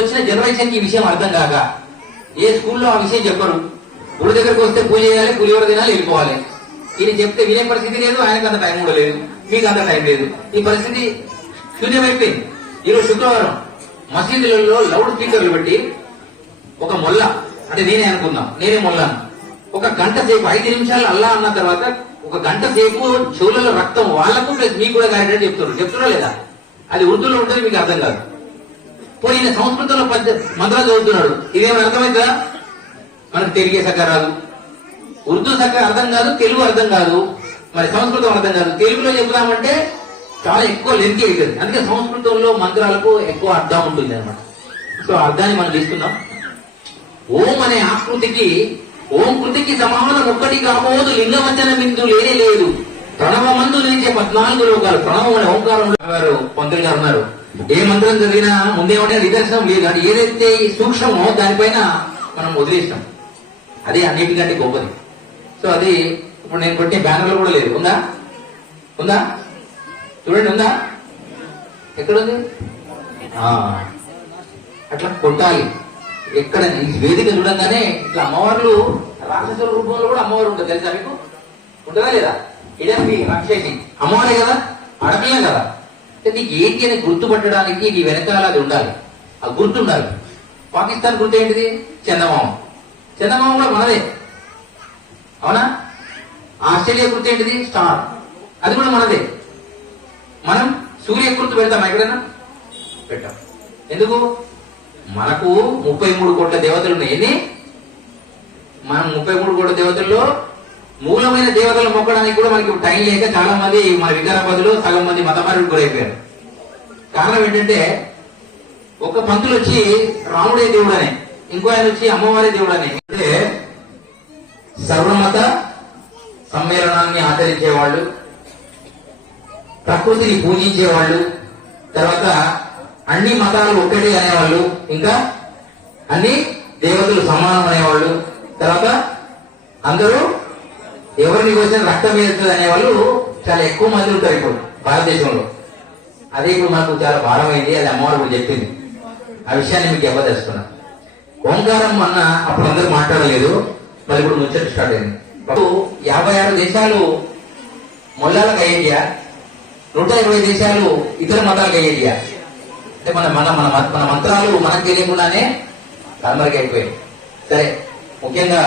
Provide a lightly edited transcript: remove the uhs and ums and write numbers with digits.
వచ్చిన జనరేషన్ కి ఈ విషయం అర్థం కాక ఏ స్కూల్లో ఆ విషయం చెప్పరు. గుడి దగ్గరకు వస్తే పూజ చేయాలి, పులిహోర తినాలి, వెళ్ళిపోవాలి. ఈయన చెప్తే వినే పరిస్థితి లేదు, ఆయనకు అంత టైం కూడా లేదు, మీకు అంత టైం లేదు. ఈ పరిస్థితి శూన్యమైపోయింది. ఈరోజు శుక్రవారం మసీదులలో లౌడ్ స్పీకర్లు పెట్టి ఒక మొల్ల, అంటే నేనే అనుకుందాం, నేనే మొల్లాను, ఒక గంట సేపు 5 నిమిషాలు అల్లా అన్న తర్వాత ఒక గంట సేపు చెవులలో రక్తం వాళ్లకు ప్లస్ మీకు కూడా కాయటట్టు చెప్తున్నా లేదా? అది ఉర్దూలో ఉంటుంది, మీకు అర్థం కాదు. పోయిన సంస్కృతంలో మంత్రాలు చదువుతున్నాడు, ఇదేమైనా అర్థమైందా? మనకు తెలుగే సక్క రాదు, ఉర్దూ సక్క అర్థం కాదు, తెలుగు అర్థం కాదు, మరి సంస్కృతం అర్థం కాదు. తెలుగులో చెప్తామంటే చాలా ఎక్కువ లెంత్ అవుతుంది. అందుకే సంస్కృతంలో మంత్రాలకు ఎక్కువ అర్థం ఉంటుంది అనమాట. సో అర్థాన్ని మనం తీసుకున్నాం. ఓం అనే ఆకృతికి ఓం కృతికి సమానం ఒక్కటి కాబోదు, లింగవచన బిందు లేనే లేదు. ప్రణవమందు నిలిచే 14 లోకాలు. ప్రణవం అనే ఓంకారం గారు పంతులు గారు ఉన్నారు. ఏ మంత్రం చదివినా ముందేమంటే నిదర్శనం లేదు, అది ఏదైతే సూక్ష్మమో దానిపైన మనం వదిలేస్తాం. అదే అన్నిటికంటే గొప్పది. సో అది ఇప్పుడు నేను కొట్టే బ్యానర్లో కూడా లేదు. ఉందా? ఉందా? చూడండి, ఉందా? ఎక్కడుంది? అట్లా కొట్టాలి. ఎక్కడ ఈ వేదిక చూడంగానే ఇట్లా అమ్మవార్లు రాక్షసుల రూపంలో కూడా అమ్మవారు ఉంటుంది, తెలుసా మీకు? ఉంటుందా లేదా? ఇదేంటి రాక్షసి అమ్మవారే కదా, ఆడపిల్ల కదా. నీకు ఏంటి అని గుర్తుపట్టడానికి నీ వెనకాల అది ఉండాలి, ఆ గుర్తు ఉండాలి. పాకిస్తాన్ గుర్తు ఏంటిది? చందమామ. చందమామ కూడా మనదే, అవునా? ఆస్ట్రేలియా గుర్తు ఏంటిది? స్టార్, అది కూడా మనదే. మనం సూర్య గుర్తు పెడతాం ఎక్కడైనా? పెట్టాం. ఎందుకు? మనకు 33 కోట్ల దేవతలు ఉన్నాయి. ఎన్ని? మనం 33 కోట్ల దేవతల్లో మూలమైన దేవతలు మొక్కడానికి కూడా మనకి టైం లేక చాలా మంది మన వికారాబాద్లో సగం మంది మతమారికి గురైపోయారు. కారణం ఏంటంటే ఒక పంతులు వచ్చి రాముడే దేవుడు అనే, ఇంకో ఆయన వచ్చి అమ్మవారి దేవుడు అనే. అంటే సర్వమత సమ్మేళనాన్ని ఆచరించేవాళ్ళు, ప్రకృతిని పూజించేవాళ్ళు, తర్వాత అన్ని మతాలు ఒక్కటే అనేవాళ్ళు, ఇంకా అన్ని దేవతలు సమానం అనేవాళ్ళు, తర్వాత అందరూ ఎవరిని కోసం రక్తం వేస్తుంది అనేవాళ్ళు చాలా ఎక్కువ మంది ఉంటారు ఇప్పుడు భారతదేశంలో. అదే ఇప్పుడు మనకు చాలా భారమైంది. అది అమ్మవారు కూడా చెప్పింది. ఆ విషయాన్ని మీకు చెప్పదలుచుకున్నా. ఓంకారం అన్న అప్పుడు అందరూ మాట్లాడలేదు, మరి ఇప్పుడు ముచ్చట స్టార్ట్ అయింది. 56 దేశాలు మొల్లాలకు అయ్యేదియా, 120 దేశాలు ఇతర మతాలకు అయ్యేదియా. అంటే మన మన మన మంత్రాలు మనకు తెలియకుండానే అందరికి అయిపోయాయి. సరే, ముఖ్యంగా